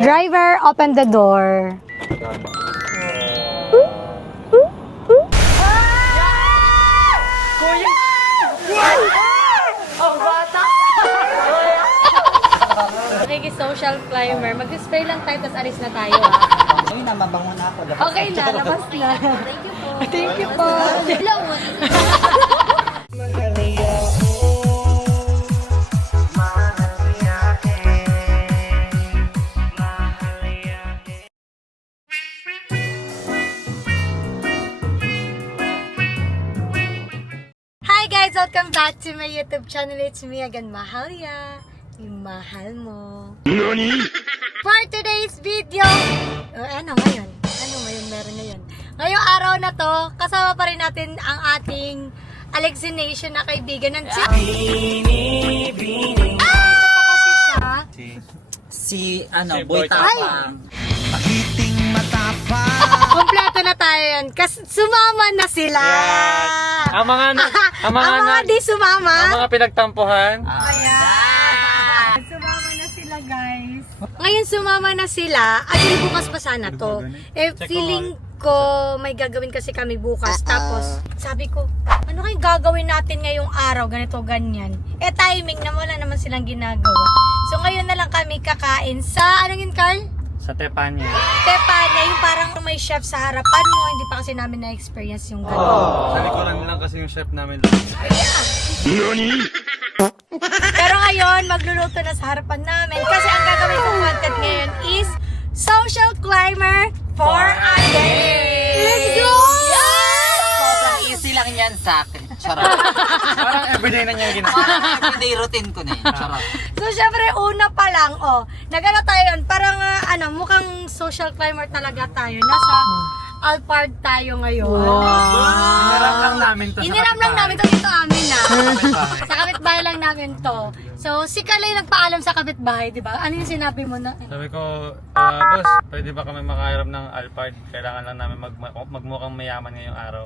Driver, open the door. Social climber. Mag-spray lang tayo, tapos alis na tayo. Ayun na, mabango na ako. Okay na, labas na. Thank you po. Thank you po. Hello. Hi guys! Welcome back to my YouTube channel. It's me again, Mahalia. Yung mahal mo. NANI? For today's video, ano ngayon meron ngayon. Ngayong araw na to, kasama pa rin natin ang ating Alexination na kaibigan ng Chip. Ito pa kasi siya. Si Boy Tapang. Pakiting matapang. Kompleto na tayo yan. Kasi sumama na sila. Yes. Ang mga di sumama. Ang mga pinagtampuhan. Ayan. Sumama na sila, guys. Ngayon sumama na sila. Actually, bukas pa sana to. Feeling ko may gagawin kasi kami bukas. Tapos, sabi ko, ano kayong gagawin natin ngayong araw? Ganito, ganyan. Timing na wala naman silang ginagawa. So, ngayon na lang kami kakain sa, ano yun, Carl? Sa Tepanya. Tepanya, yung parang may chef sa harapan mo. Hindi pa kasi namin na-experience yung gano'n. Sa likuran lang kasi yung chef namin. Pero ngayon, magluluto na sa harapan namin. Kasi ang gagawin kong content ngayon is Social Climber for a Day! Let's go! Sobrang easy lang yan sa akin. Charot. Parang everyday na niya yung ginagawa. Parang everyday routine ko na yun. Charot. So, syempre, una pa lang, nagano tayo yun, parang, mukhang social climber talaga tayo. Nasa Alpard tayo ngayon. Hiniram lang namin to. Iniram lang namin to dito amin na. Sa kapitbahay lang namin to. So, si Kalay nagpaalam sa kapitbahay, di ba? Ano yung sinabi mo na? Sabi ko, boss, pwede ba kami makahiram ng Alphard? Kailangan lang namin magmukhang mayaman ngayong araw.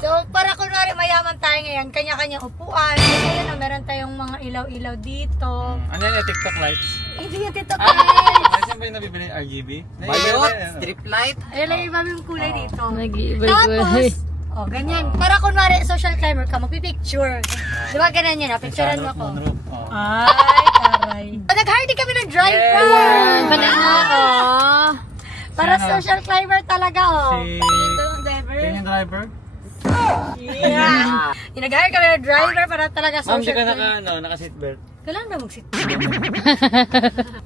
So, para kunwari mayaman tayo ngayon, kanya-kanya upuan. Kasi yun, meron tayong mga ilaw-ilaw dito. Ano yan yung TikTok lights? Hindi yung tito guys. Ay, saan ba yung nabibili yung RGB? Bayot, strip light. Ayun lang yung mami yung kulay dito. Nag-iibay-ibay. Tapos, ganyan. Para kunwari social climber ka, magpipicture. Di ba ganun yun, picturean mo ko. Ay, taray. Nag-hire din kami ng driver. Balik na ako. Para social climber talaga, Si... Yan yung driver? Yeah. Nag-hire kami ng driver para talaga Ma'am, di social ka climber. naka-seatbelt. Kailangan na mag-sit.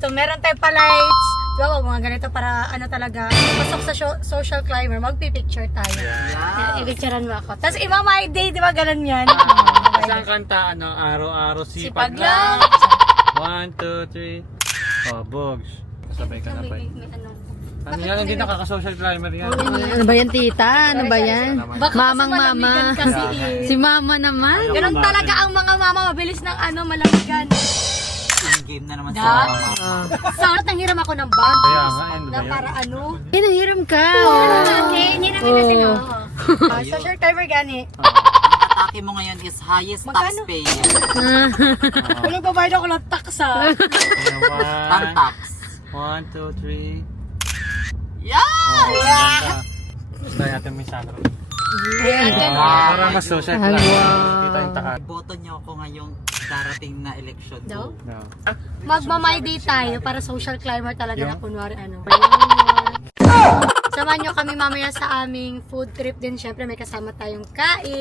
So, meron tayong pa-lights. So, mga ganito para talaga, pasok sa social climber, magpipicture tayo. I-picturean mo ako. Tapos, my day, di ba ganun yan? Isang kanta, araw-araw Sipag sipag lang. lang. 1, 2, 3. Bogs. Sabay ka na ba? Ano yan? Hindi nakaka-social climber yan. Ano ba yan, tita? Ano ba yan? Baka Mamang kasi malamigan mama. kasi Si mama naman. Ganun talaga ang mga mama, mabilis ng malamigan. In-game na naman Da? sa mama. Sa nanghiram ako ng bag. Kaya nga, ano ba Na yan? para Hinahiram ka. Okay, hiniram natin social climber gani. Atake mo ngayon is highest Magkano? taxpayer. Wala babayad ako ng tax Pang tax. 1, 2, 3. Yeah! Gusto natin may sakro. Ayan. Para mas social Ay, climber. wow. Kita yung taas. Boto niyo ako ngayong darating na election Daw? ko. No. Magmamay day tayo para social climber talaga na kunwari Samahan nyo kami mamaya sa aming food trip din. Syempre may kasama tayong kain.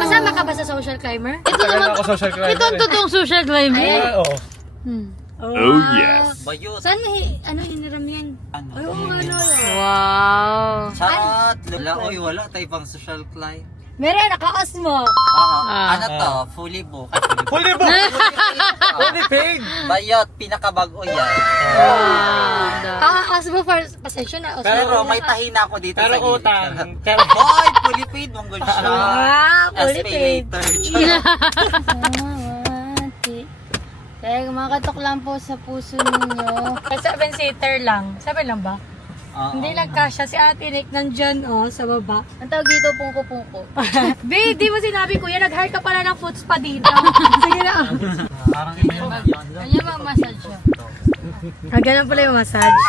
Kasama ka ba sa social climber? Tagal na ako social climber. Ito ang totoong social climber. Oo. Oh yes! Bayot. Saan hiniram yan? Ano? Ay, oo nga Wow. Charot! Wala tayo pang social climb. Meron, naka-os mo. Ano to? Fully book. Fully booked! Fully paid! Bayot, pinakabago yan. Kaka-os mo for pasensya na. Pero may tahina ako dito Pero sa gilid. utang. Boy, fully paid mong good siya. Fully SPay paid. later. Kaya kumakatok lang po sa puso ninyo. 7-seater lang. 7 lang ba? Hindi lang kasya. Si Ate Nick nandyan, sa baba. Ang tawag dito, pungko-pungko. Babe, di mo sinabi kuya, nag-hire ka pala ng foot spa dito. Sige na. Parang iba yung Kanya mamassage siya. Ganun pala yung massage.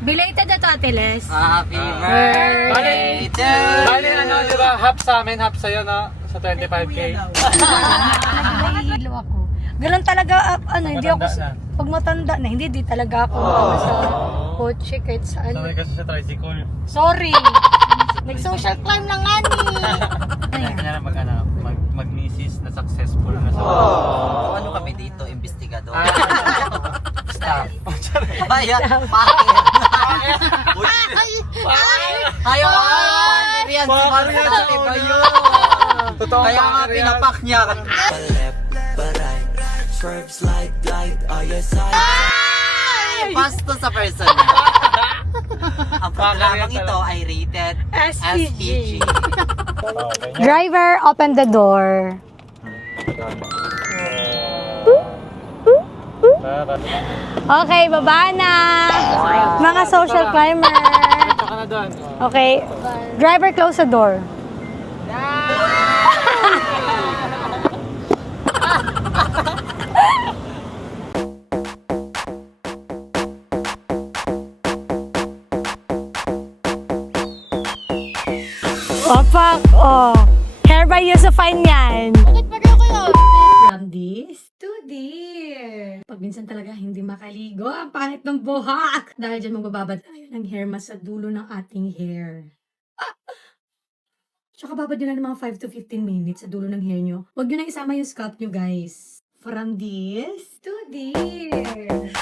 Belated na to, Ate Les. Happy birthday to Bali, ano, di ba? Half sa amin, half sa'yo, no? Sa 25K. Nahihilo ako. Ganun talaga, hindi ako, matanda na. pag matanda na, di talaga ako sa kotse kahit saan. Sanay kasi sa tricycle. Sorry! Nag-social climb na nga ni. Kanya na mag-misis na successful na sa So, ano kami dito? Investigador? Staff. Bayan. Bakit? Ayaw nga! Partner yan. Si Marcia dati ba yun? Totoo Kaya nga partner yan. pinapak niya. Pasto sa person. Ang programang ito ay rated SPG. Driver, open the door. Okay, baba na. Mga social climber. Saka na doon. Okay. Driver, close the door. Opak, oh. Hair by Yusufine yan. Bakit pa kayo? From this to there. Pag minsan talaga hindi makaligo, ang pangit ng buhak. Dahil dyan magbababad tayo ng hair mask sa dulo ng ating hair. Tsaka babad nyo na ng mga 5 to 15 minutes sa dulo ng hair nyo. Huwag nyo na isama yung scalp nyo, guys. From this to there.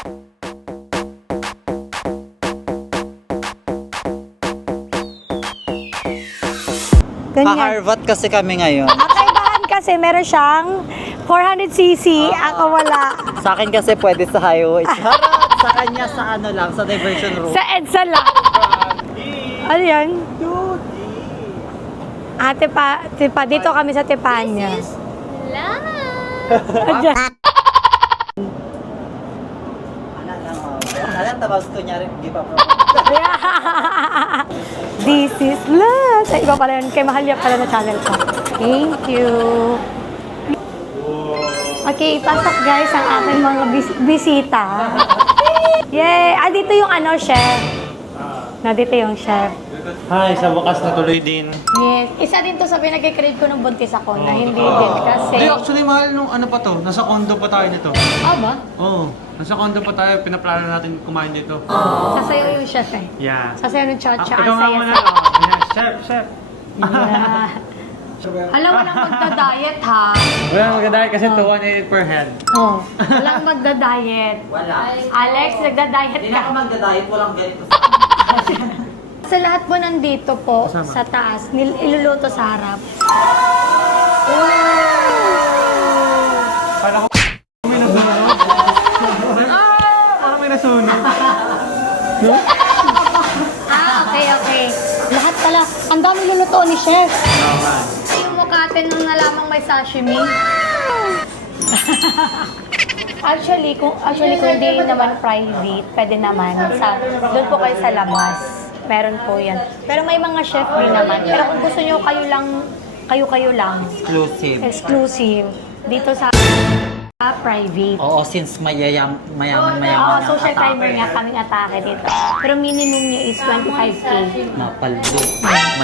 Pa-Harvard kasi kami ngayon. Ang kaibahan kasi meron siyang 400cc, ako wala. Sa akin kasi pwede sa highway. Harap! Sa kanya sa ano lang, sa diversion room. Sa EDSA lang. Ano yan? Tipa, dito kami sa Tepanya. This is love. Alam, tapos kunyari, di pa This is love. Sa iba pala yun. Kay Mahalya pala na channel ko. Thank you. Okay, pasok guys ang aking mga bisita. Yay! Dito yung chef. Dito yung chef. Hi, sa wakas natuloy din. Yes. Isa din to sa pinag-crave ko nung buntis ako na hindi din kasi... Hindi, actually mahal nung ano pa to. Nasa condo pa tayo nito. Ba? Oo. Nasa condo pa tayo. Pinaplano natin kumain dito. Sasayaw yung chef eh. Yeah. Sasayaw ng cha-cha. Ikaw nga muna. Chef, chef. Yeah. Alam mo nang magda-diet ha. Wala magdadahil kasi 280 per head. Oh, walang magda-diet. Wala. Alex, nagda-diet Hindi na ako ka. magda-diet, walang ganito. Sa lahat po nandito po, Kasama. sa taas, iluluto sa harap. Kala ko may nasunog. May nasunog. Okay. Lahat pala. Ang dami luluto ni Chef. Yung mukhatin nung nalamang may sashimi. Actually, kung hindi naman private, pwede naman. Doon po kayo sa labas. Meron po yan. Pero may mga chef din naman. Pero kung gusto nyo kayo lang, exclusive, dito sa private. Oo, since mayaman Oo, ang social atake. timer nga kaming atake dito. Pero minimum nyo is 25K. Napaldo.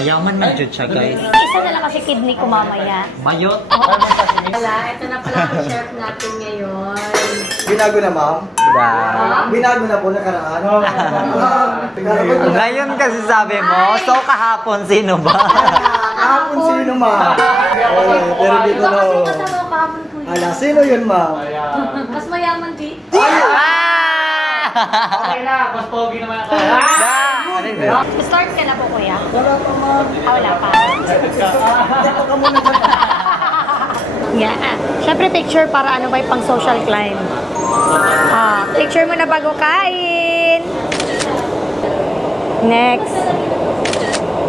Mayaman man dyan siya, guys. Isa na lang kasi kidney ko mamaya. Mayot. Wala, ito na pala ang chef natin ngayon. Binago na, ma'am? Binago na po nakaraan. Ngayon kasi sabi mo, so kahapon sino ba? Kahapon sino, ma'am? Pero dito Iba na. kasi kasama ko kahapon ko. Ala, sino yun, ma'am? Mas mayaman di. Okay na, mas pogi naman ako. Start ka na po, kuya? Wala pa, ma'am. Wala pa. Dito ka muna dyan. Yeah. Siyempre picture para ano ba yung pang social climb. Picture mo na bago kain. Next.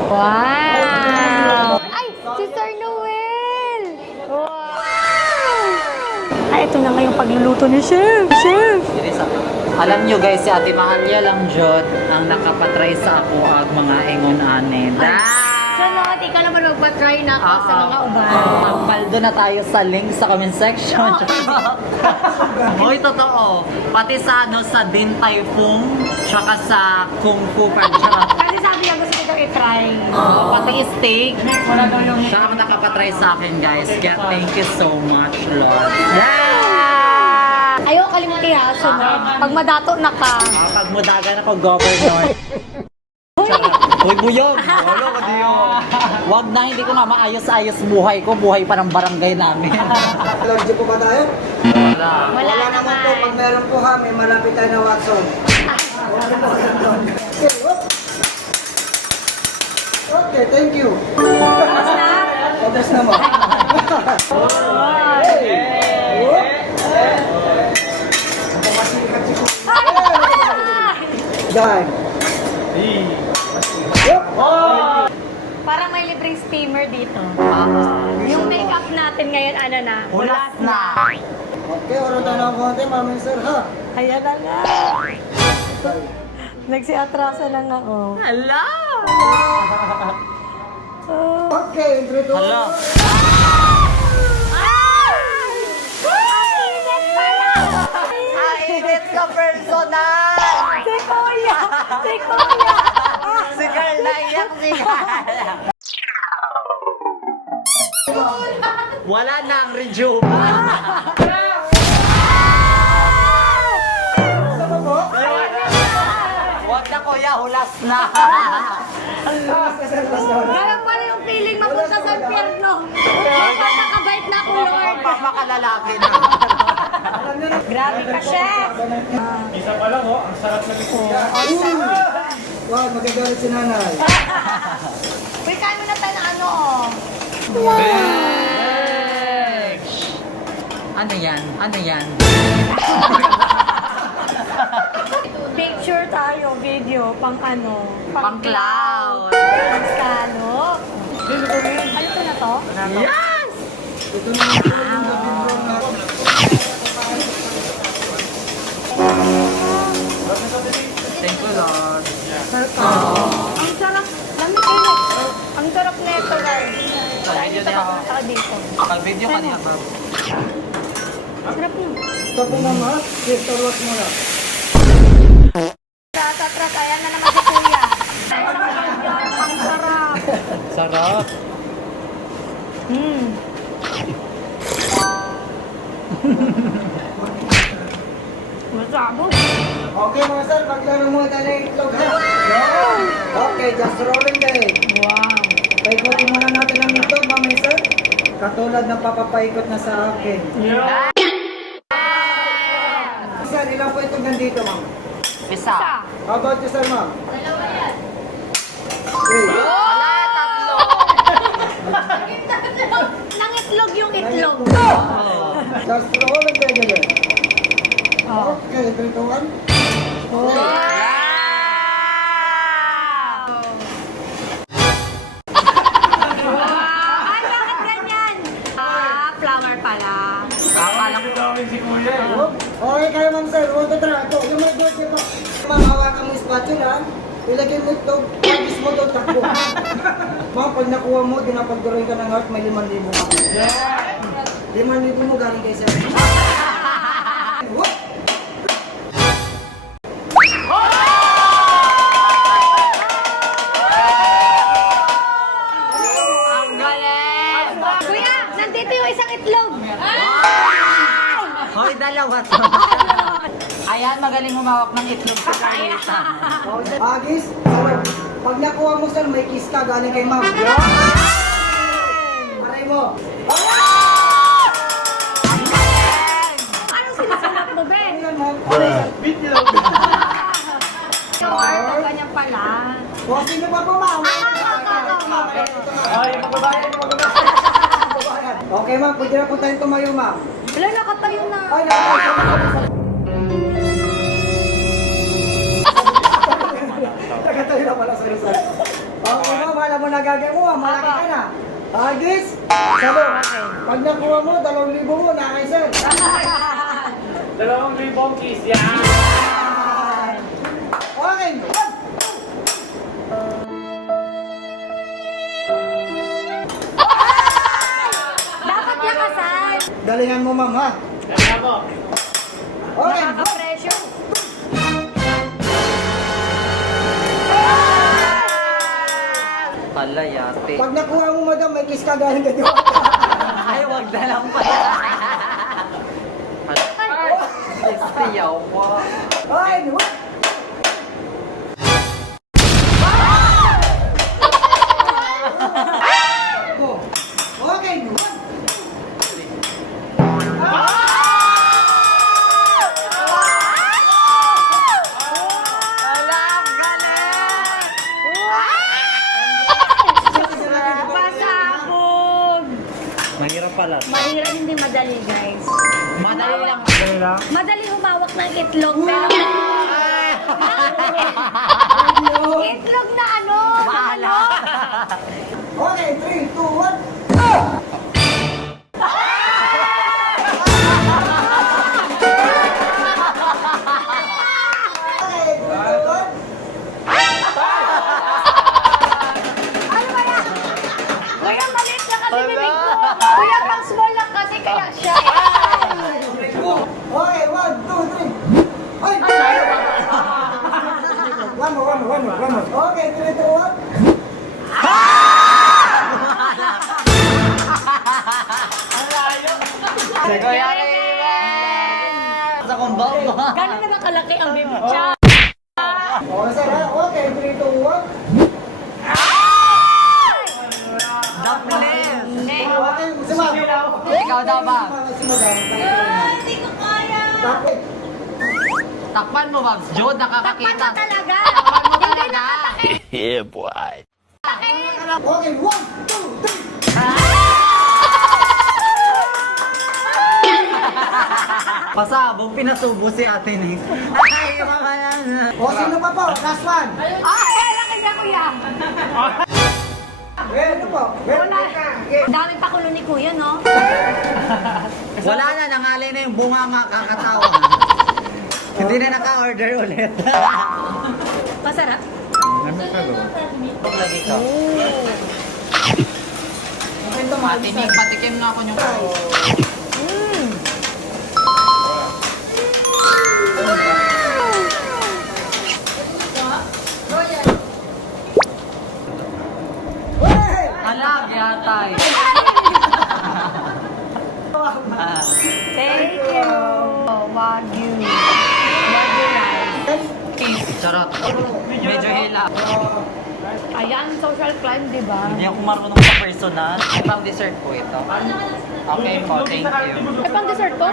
Wow! Ay! Sister Noel! Wow! Ay, ito na nga yung pagluluto ni Chef! Chef! Alam nyo guys, si Ate Mahalya lang jud ang nakapatry sa ako ang mga ingon ane. So Charot, ikaw naman magpa-try na ako sa mga uban. Paldo na tayo sa link sa comment section. Hoy, totoo. Pati sa sa Din Tai Fung, tsaka sa Kung Fu Panda. Kasi sabi niya gusto ko daw i-try. Pati steak. Wala daw yung... Siya ang nakapatry sa akin, guys. Kaya thank you so much, Lord. Ayaw kalimutin ha, sunod. Pag madato na ka. Pag mudagan ako, governor. Hoy, buyog! Wala ka diyo. Wag na, hindi ko na maayos-ayos buhay ko. Buhay pa ng barangay namin. Allergy po ba tayo? Wala naman po. Pag meron po ha, may malapit tayo na Watson. Okay po, doon. Okay, whoop. Okay, thank you. Tapos na? Others naman. Yan. Parang may libreng steamer dito. Yung makeup natin ngayon, ano na? Hulas na! Okay, oras tayo ng konti, mami sir, ha? Ayan na nga. Nagsiatrasa na nga, oh. Hello! Okay, intro to. Hello! Init ka personal! Si Kuya! Si Kuya! Si Carl naiyak si Carl! Wala na ang rejuve! Wag na kuya, hulas na! Ganun pala yung feeling mapunta sa impyerno. Nakabait na ako, Lord. Pagmakalalaki na! Grabe ka, chef. Isa pa lang oh, ang sarap ng ito. Wow, magagalit si nanay. Uy, kain mo na tayo ng ano, oh. Ano yan? Ano yan? Picture tayo, video, pang ano. Pang cloud! Pang scallop. Ano to na to? Yes! Ito na yung gabing na. Thank you, Lord. Ang sarap. Lamig kayo. Ang sarap na ito, guys. Video niya ako. Saka dito. Pag-video ka niya, bro. Sarap yun. Ito po mama, Mr. Ross mo na. Tras. Ayan na naman si Kuya. Ang sarap. Sarap. Masabog. Okay mga sir, maglaro muna tayo ng itlog ha. Okay, just rolling the egg. Wow. Paikutin muna natin ang itlog, mami sir. Katulad ng papapaikot na sa akin. Sir, ilan po itong nandito, ma'am? Isa. How about you, sir, ma'am? Okay. Wala, tatlo. Nang itlog yung itlog. Just rolling the egg again. Okay, 3, 2, 1. Ay, bakit ganyan? Flower pala. Si Kuya eh. Okay kayo, ma'am sir. 1, 2, 3. Ito, yung may board dito. Ma'am, hawakan mo yung spatula. Ilagay mo itlog. Pagis mo doon, takbo. Ma'am, pag nakuha mo, dinapagduroy ka ng heart, may 5,000 ka. 5,000 mo galing kay sir. Whoop! Ang galing! Kuya, nandito yung isang itlog. Hoy, dalawa to. Ayan, magaling humawak ng itlog sa Carlita. Agis, sir, pag nakuha mo sir, may kiss ka galing kay ma'am. Aray mo. Anong sinasunod mo, Ben? Ayan, ma'am. Yung art, ganyan pala. O, sino pa po, ma'am? Ay, magbabayan. Okay, ma'am, pwede na po tayong tumayo, ma'am. Wala, nakatayo na. Ay, nakatayo. Nakatayo na pala, sorry, sir. Okay, ma'am, alam mo na gagawin mo, ma'am. Malaki ka na. Agis, salo. Pag nakuha mo, 2,000 mo na kay sir. 2,000 kiss yan. Okay. galingan mo, ma'am, ha? Kaya po. Okay, go! Nakaka-pressure. Hala, yate. Pag nakuha mo, madam, may kiss ka galing ka doon. Ay, wag na lang pala. Siyaw po. Ay, what? Okay, what? Pasabog! Mahirap pala. Mahirap, hindi madali, guys. Madali lang. Madali humawak ng itlog, pero itlog na ano? Bahala. Okay, 3, 2, 1. Okay, 3, 2, 1. Ano ba yan? Kuya, maliit lang kasi bibig ko. Kuya, pang small lang kasi kaya siya. Okay, 1, 2, 3. Ay! One more. Okay, 3, 2, 1. Kuya Raven! Sa kumbaba. Gano'n naman kalaki ang bibig siya? Okay, sir, ha? Okay, 3, 2, 1. Dumpling! Okay, si ma'am. Ikaw daw ba? Si madam. Hindi ko kaya. Tapos. Takpan mo, Babs. Jod, Takpan nakakakita. mo talaga. Takpan mo Hindi talaga. Okay, 1, 2, 3. Pasabog, pinasubo si Ate Nick. Ay, mama yan. O, sino pa po? Last one. Ay, laki niya, kuya. Ano po? Wala. Ang daming pakulo ni kuya, no? Wala na, nangalay na yung bunganga kakatawa. Hindi na naka-order ulit. Masarap. Lagi ka. Ate Nick, patikim na ako yung Hey! alag yatay. Thank you. Wagyu. Wagyu rice. Charot. Medyo hila. Ayan, social climb, di ba? Hindi ako marunong sa personal. Ay, pang dessert po ito. Okay po, thank you. Ay, pang dessert to?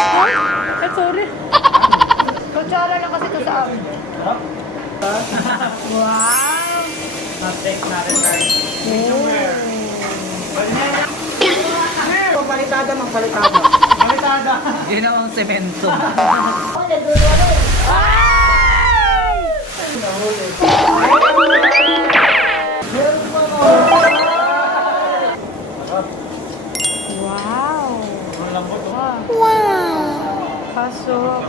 Ay, sorry. Kutsara lang kasi ito sa amin. Wow! Palitada, magpalitada. Ginawang semento. Wow! Wow! Pasok.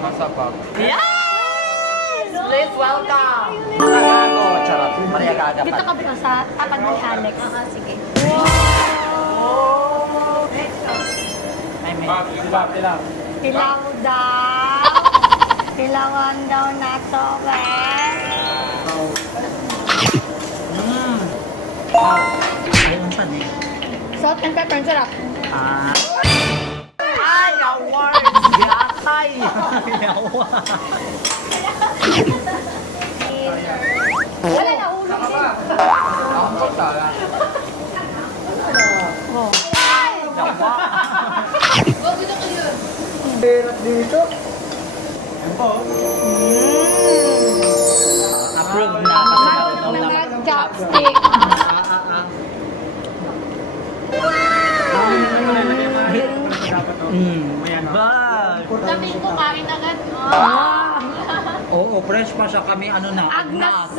Yes! Please welcome! Mariagago, charot. Mariagaga Dito pa. ka sa tapat ni Alex. Sige. Ay, may. Pilaw daw. Pilawan daw na to, Ayun pa din. Salt and pepper, ang sarap. Ah. Ay, awards! Yatay! Wala na ulo. Oh. Berat dito. Approved na. Kasi marunong Mga naman. chopstick. Ba? Sabi ko, kain agad. Oo, fresh pa siya kami. Ano na? Agnas.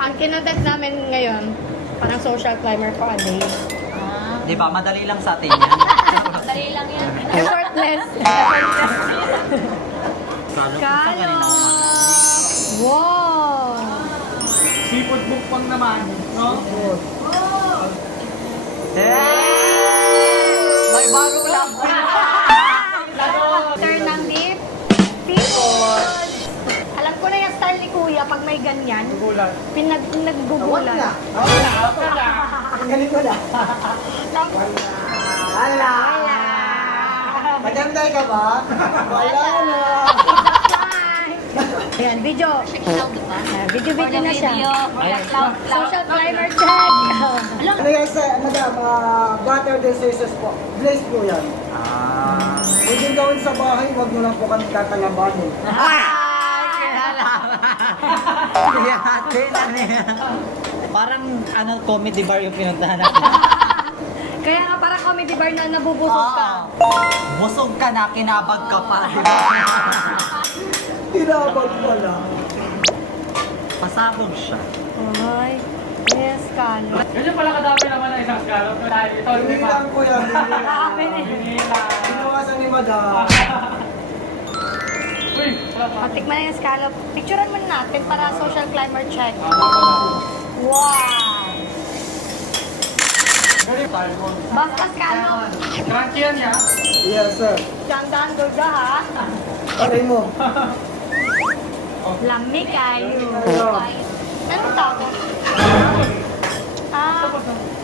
Ang kinatest namin ngayon, parang social climber for a day. Di ba? Madali lang sa atin yan. Dali lang yan. Effortless. Kalo. Sa kanina ko man. Wow! Seafood Mukbang naman. No? May bago lang. Turn ng beef. People. Alam ko na yung style ni Kuya pag may ganyan. Gulat. Pinaggugulan. Ganito na. Ala! Maganda ka ba? Wala na. Ayan, video. Video na siya. Social climber check. Ano yan sa, madam, butter diseases po. Glaze po yan. Huwag yung gawin sa bahay, huwag nyo lang po kami tatalabanin. Parang ano, comedy bar yung pinuntahan natin. Kaya nga parang comedy bar na nabubusog ka. Busog ka na, kinabag ka pa. Diba? Tinabag pala. Pasabog siya. Ay, yes, kano. Ganyan pala kadami naman ang isang scallop. Dahil ito, di ba? Binilang ko yan, binilang. Binila. Ginawasan ni madam. Uy, sarap ah. Patikman na yung scallop. Picturean mo natin para social climber check. Wow! Basta scallop. Crunchy yan ya. Yes, sir. Dandan doga ha. Aray mo. Lamig kayo. Ano? Anong tawag?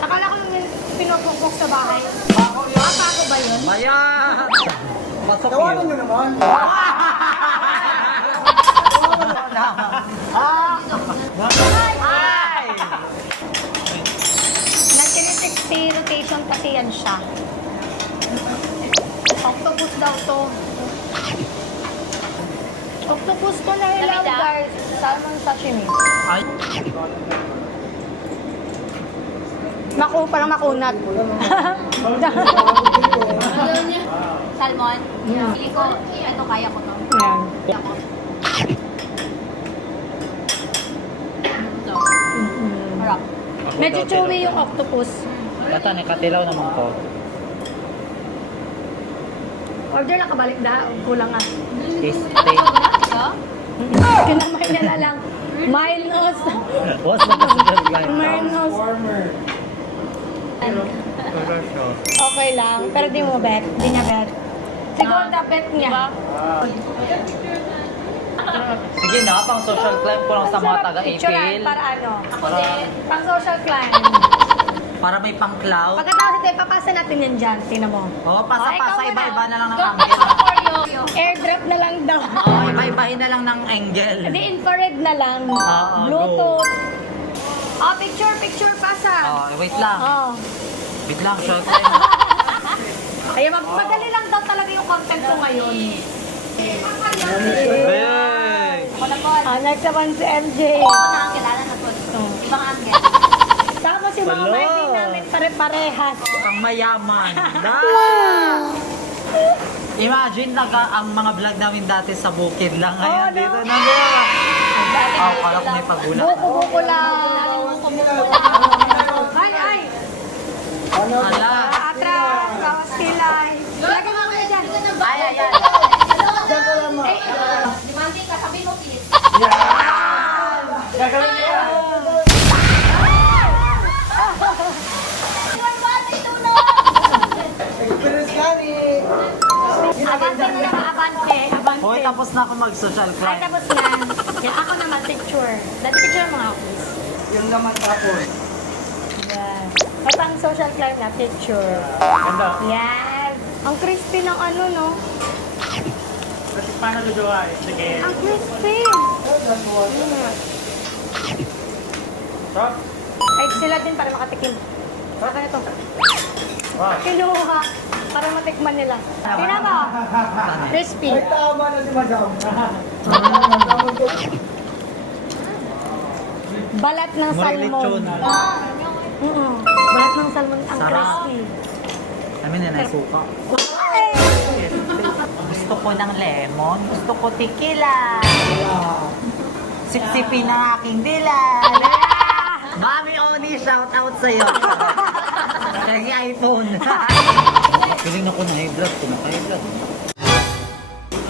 Akala ko nung pinupukpok sa bahay. Bago ba yun? Maya! Pasok Tawanan yun. nyo naman. Ay! 1960 rotation kasi yan siya. Octopus daw to. Octopus ko na ilaw guys. Salmon sashimi. Ay! Parang makunat. Salmon. Hindi ko, ano, kaya ko to. Yan. Kaya ko. Harap. Medyo chewy yung octopus. Kata ni katilaw naman ko. Order na kabalik na. Kulang nga. Tasty. Kinamay na lang. Miles. What's the possible Miles. Okay lang. Pero di mo bet. Di niya bet. Siguro na bet niya. Sige na, pang social climb ko lang sa mga taga-ipil. Para ano? Ako din. Pang social climb. Para may pang cloud. Pagkatapos ito, papasa natin yan dyan. Tingnan mo. Oo, Ay, pasa-pasa, ikaw iba-iba muna. na lang ng angle. Airdrop na lang daw. Oo, iba-ibahin na lang ng angle. Hindi, infrared na lang. Oo, Bluetooth. Oh, picture, pasa. Wait lang. Oh. Wait lang, short climb. Kaya madali lang daw talaga yung content ko ngayon. Hey! Ako na po. Next naman si MJ. Ako na ang kilala na po. Ibang angel. Tapos yung mga Hello. birthday namin pare-parehas. Ang mayaman. Imagine ang mga vlog namin dati sa bukid lang. Ngayon, Oo, no? dito na ba? Kala ko may pagulat. Buko-buko lang. Ay! Ano? Ala. Atras, kawas kilay. Lagi mo kuya dyan. Ay. Diyan ko lang ma. Demanding ka, sabi mo, please. Gagawin niya yan. Experience ka ni. Abante na lang, abante. Hoy, tapos na ako mag-social Ay, climb. tapos na. Yan, ako naman, picture. Dati picture mga office. Yung naman tapos. Yan. Patang social climb na, picture. Ganda. Yan. Ang crispy ng ano, no? Kasi paano luduhay? Sige. Ang crispy. Sarap. Ay, sila din para makatikim. Baka ito. Wow. Kinuha para matikman nila. Tingnan mo. Crispy. Ay, tama na si madam. Balat ng salmon. Lechon. Balat ng salmon. Ang Sarap. crispy. Kami na suka. Gusto ko ng lemon. Gusto ko tequila. Sipsipin ng aking dila. Mami Oni, shout out sa'yo. Kaya iPhone. Piling ako na high blood. Kumaka high blood.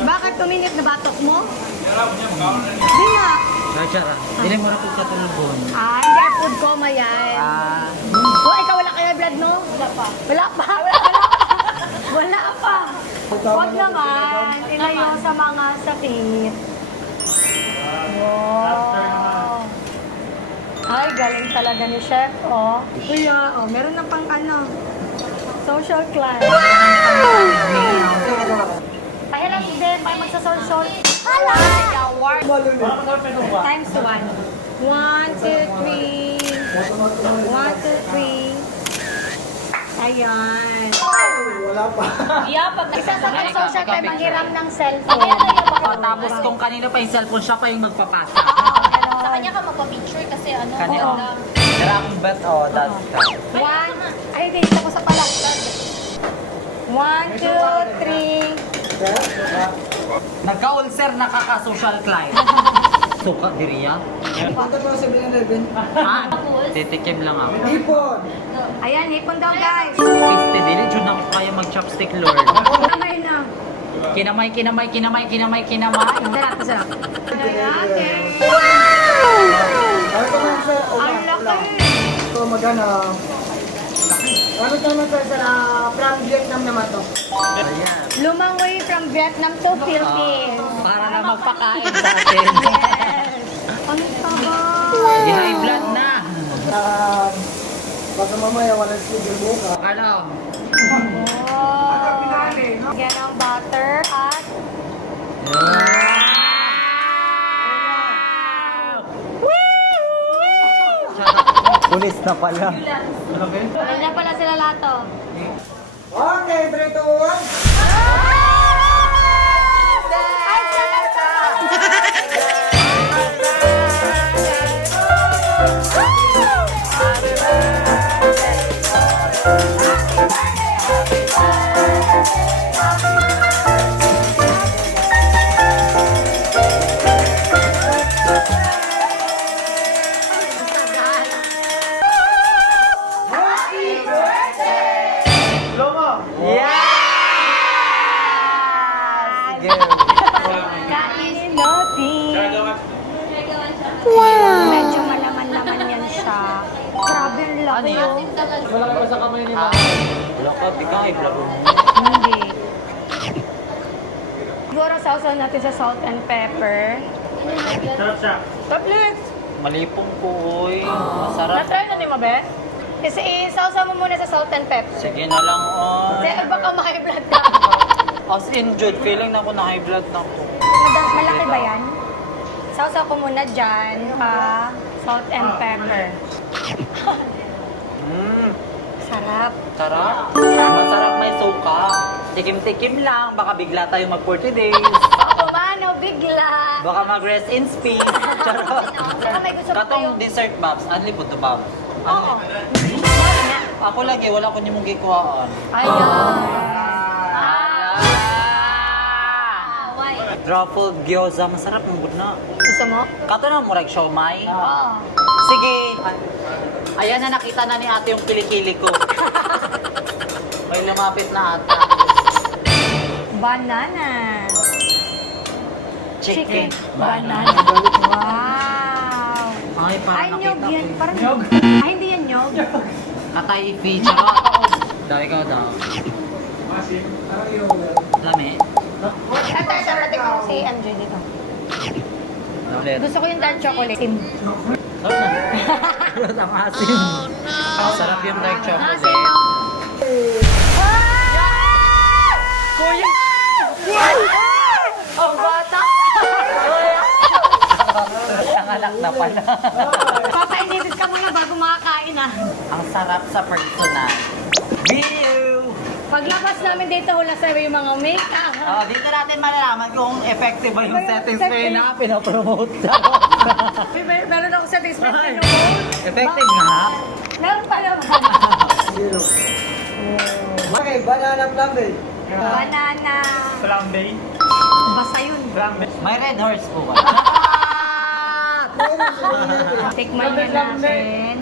Bakit tuminit na batok mo? Hindi nga. Rachara, dili mo na po katulubon. Hindi food coma yan. Ikaw wala kaya blood mo? Wala pa. Wala pa. Huwag naman. Ilayo sa mga sakit. Wow. Ay, galing talaga ni Chef, oh. Kuya, oh, meron na pang ano. Social class. Pahilang din, may magsa-social. Hala! Times 1. 1, 2, 3. 1, 2, 3. Ayan. Wala pa. Pag nagsasakay social tayo, manghiram ng cellphone. Tapos kung kanina pa yung cellphone, siya pa yung magpapasa. Sa kanya ka magpa-picture kasi ano. Kanina. Tara akong bet, that's ka. 1, ay, hindi ako sa pala. 1, 2, 3. Nagka-ulcer, nakaka-social climb. Suka, diriya? Punta pa sa 7-Eleven. Titikim lang ako. Ipon. Ayan, hipon daw guys. Piste, dili, dyan ako kaya mag-chopstick, Lord. Kamay na. Kinamay. Sarap. Ayan. Ano naman sir? Ang laki. So magana. Ano naman sir sa from Vietnam naman to? Ayan. Lumangoy from Vietnam to Philippines. Para na magpakain sa atin. Yes. Ano pa ba? High blood na. Baka mamaya walang schedule buka. Ano? Wow. Lagyan ng butter at Pulis na pala. Ganyan pala sila lato. Okay, 3, 2, 1. Kainin natin. Wow! Medyo malaman-laman yan siya. Grabe ang laki oh. Wala ka sa kamay ni Mama. Wala ka, di ka high blood mo. Hindi. Siguro sausaw natin sa salt and pepper. Tablet! Malipong po, oy. Masarap. Na-try na ni Mabe? Kasi isausaw mo muna sa salt and pepper. Sige na lang, oy. Kasi baka ma-high blood ka. As in, Jude, feeling na ako na high blood na ako. Malaki ba yan? Sausaw ko muna dyan pa salt and pepper. Sarap. Sarap. Masarap may suka. Tikim-tikim lang. Baka bigla tayo mag 40 days. O, paano bigla? Baka mag-rest in peace. Charot. Baka may gusto pa Katong kayong... dessert, Babs. Anli po to, Babs. Oo. Ako lagi, wala ko nimong gikuhaan. Ayan. Truffled gyoza. Masarap ang good na. Gusto mo? Kato na murag siomay. Oo. Sige. Ayan na, nakita na ni ate yung kilikili ko. May lumapit na ata. Banana. Chicken. Banana. Wow. Ay, parang Nyog nakita yan. ko. Parang Ay, hindi yan nyog. Atay feature. Dahil ikaw daw. Lami. Ito, natin ko si MJ dito. Tablet. Gusto ko yung dark chocolate. Sim. Sarap ang asin. Sarap yung dark Ah, chocolate. sino? Kuya! Ang bata! Ang anak na pala. Papainitin ka muna bago makakain ah. Ang sarap sa personal. View! Paglabas namin dito, wala sa'yo yung mga makeup. Dito natin malalaman kung effective ba yung setting spray na pinapromote. Meron ako sa display Ay. mo. Effective nga. Meron pa naman. Zero. Okay, banana flambe. Banana. Flambe. Basta yun. Flambe. May red horse po ba? Tikman niya natin.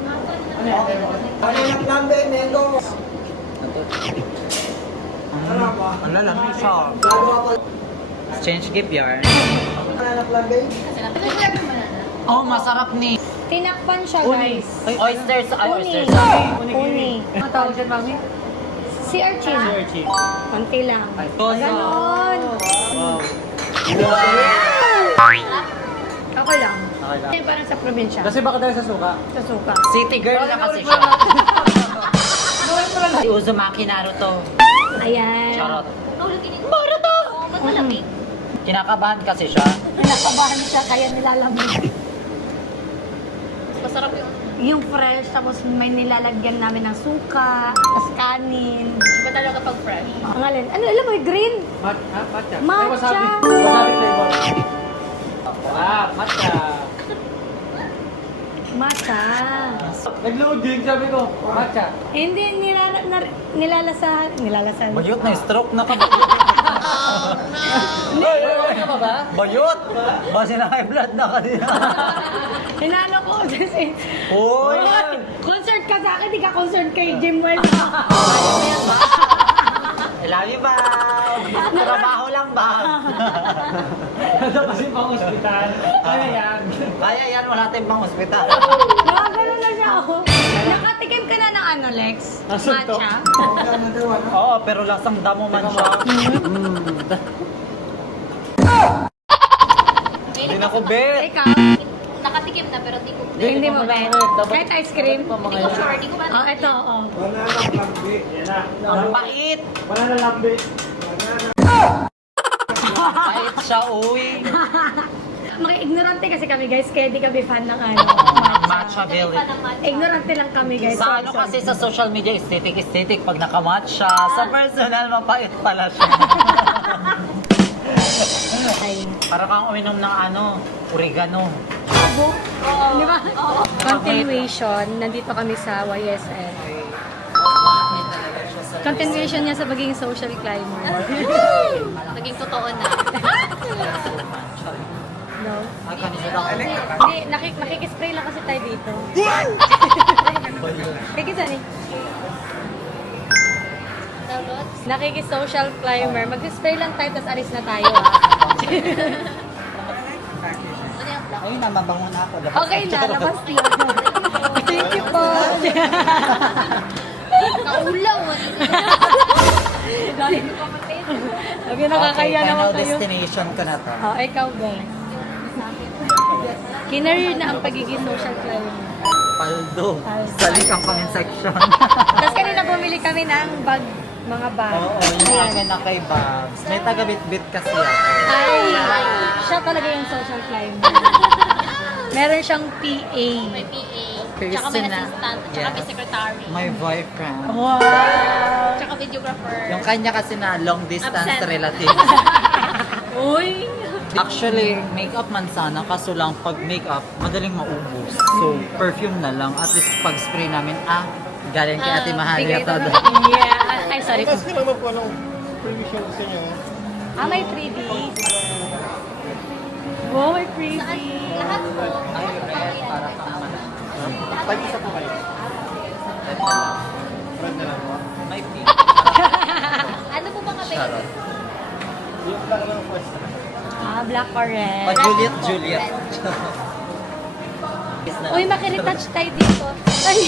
Banana flambe, mango. Ang lalaki siya. Gagawa pa. Exchange gift yarn. Anak lang guys. Oh, masarap ni. Tinakpan siya, guys. Oysters. Ay, Uni. oysters. Uni. Ano tawag dyan, mami? Si Archie. Konti lang. Tono. Ganon. Wow. Ako lang. Okay lang. Parang sa probinsya. Kasi baka dahil sa suka. Sa suka. City girl na kasi siya. Si Uzumaki Naruto. Ayan. Charot. Naruto! Kinakabahan kasi siya. Nakabahan siya, kaya nilalamig. Masarap yung fresh, tapos may nilalagyan namin ng suka, tapos kanin. Iba talaga pag fresh. Ang alin? Ano, alam mo, green? Matcha. Matcha. Ay, wasabi. Wasabi flavor. Ah, matcha. Matcha. Nag-loading, sabi ko. Matcha. Hindi, nilalasahan. Bayot na, stroke na ka. Ay, ka ba? Bayot! Base na high blood na kanina. Hinalo ko kasi. Uy! Concert ka sa akin, di ka concert kay Jim Well. I love you, Bob! Trabaho lang, Bob! Ano kasi pang ospital? Ano yan? Kaya yan, wala tayong pang ospital. Nakagano na siya, oh. Nakatikim ka na ng ano, Lex? Nasuntok. Matcha? Okay na daw, ano? Oo, pero lasang damo man siya. Hindi na ko bet. Ikaw? Nakatikim na pero di ko. Hindi mo ba? Kahit ice cream? Di ko sure, di ko ba? Oh, ito, oh. Yan na. Ang bait! Wala na lambi. Bait siya, uy! Mga ignorante kasi kami, guys, kaya di kami fan ng ano, Matcha Billy. Ignorante lang kami, guys. Sa ano kasi sa social media, aesthetic. Pag nakamatcha, sa personal, mapait pala siya. Ay. Para kang uminom ng ano, oregano. Di ba? Continuation, nandito kami sa YSL. Continuation niya sa pagiging social climber. Naging totoo na. No? Ay, kanina lang. Hindi, nakikispray lang kasi tayo dito. Kikisa ni. Nakikisocial climber. Mag-spray lang tayo, tapos alis na tayo. Ayun na, mabango na ako. Okay na, labas na. Thank you po. Kaulaw. Okay, nakakaya final naman kayo. destination ko na to. Oh, ikaw ba? Kinareer na ang pagiging social climber. Paldo. Sa link ang comment section. Tapos kanina bumili kami ng bag, mga bag. Oo, yung akin na kay Babs. May taga-bit-bit kasi ako. Ay, siya talaga yung social climber. Meron siyang PA. May PA. Tsaka may Person na. assistant. Tsaka may Yes. secretary. My boyfriend. Wow! Tsaka videographer. Yung kanya kasi na long distance Absent. relative. Uy! Actually, makeup man sana, kaso lang pag makeup, madaling maubos. So, perfume na lang. At least pag spray namin, galing kay Ate Mahalia Bigay to. to. Yeah. Ay, sorry po. Kasi naman po anong permission gusto nyo. May freebies. Wow, may freebies. Lahat po. Ay, red, para tama na. Pag-isa po kayo. Red na lang. Red na lang po. May pink. Ano po bang kape? Charot. Yung lang lang po. Black or red. Pag Juliet. Uy, makiretouch tayo dito. Ay,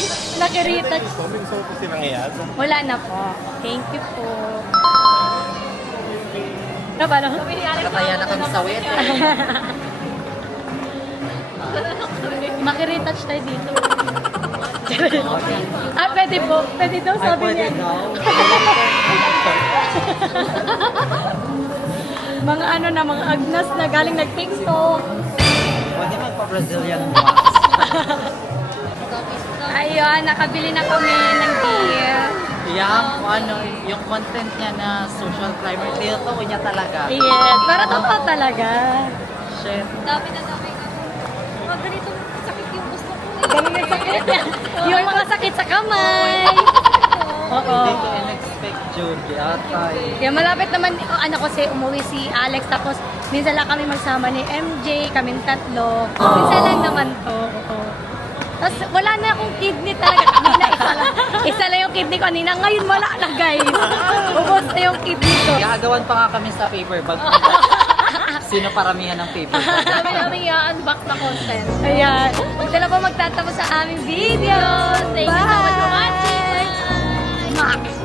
nakiretouch. So, may gusto ko po silang i-add. Wala na po. Thank you po. Ano ba, no? Kataya na kami sa wet. Makiretouch tayo dito. Pwede po. Pwede daw, sabi niya. Mga ano na, mga agnas na galing nag-TikTok. Pwede magpa-Brazilian wax. Ayun, nakabili na kami ng beer. Yeah, yung content niya na social climber, totoo niya talaga. Yes, para totoo talaga. Shit. Dami na dami na. Mga ganitong sakit yung gusto ko. Ganun yung sakit. Yung mga sakit sa kamay. Oo. Hindi ko in-expect Juliet. Kaya malapit naman, ano kasi umuwi si Alex, tapos minsan lang kami magsama ni MJ, kaming tatlo. Minsan lang naman to. Oo. Tapos wala na akong kidney talaga. Kanina isa lang yung kidney ko kanina. Ngayon wala na, guys. Ubos na yung kidney ko. Gagawan pa nga kami sa paper bag. Sino paramihan ng paper? Sabi namin i-unbox na content. Ayan. Ito na po magtatapos sa aming video. Thank you so much for watching. Max!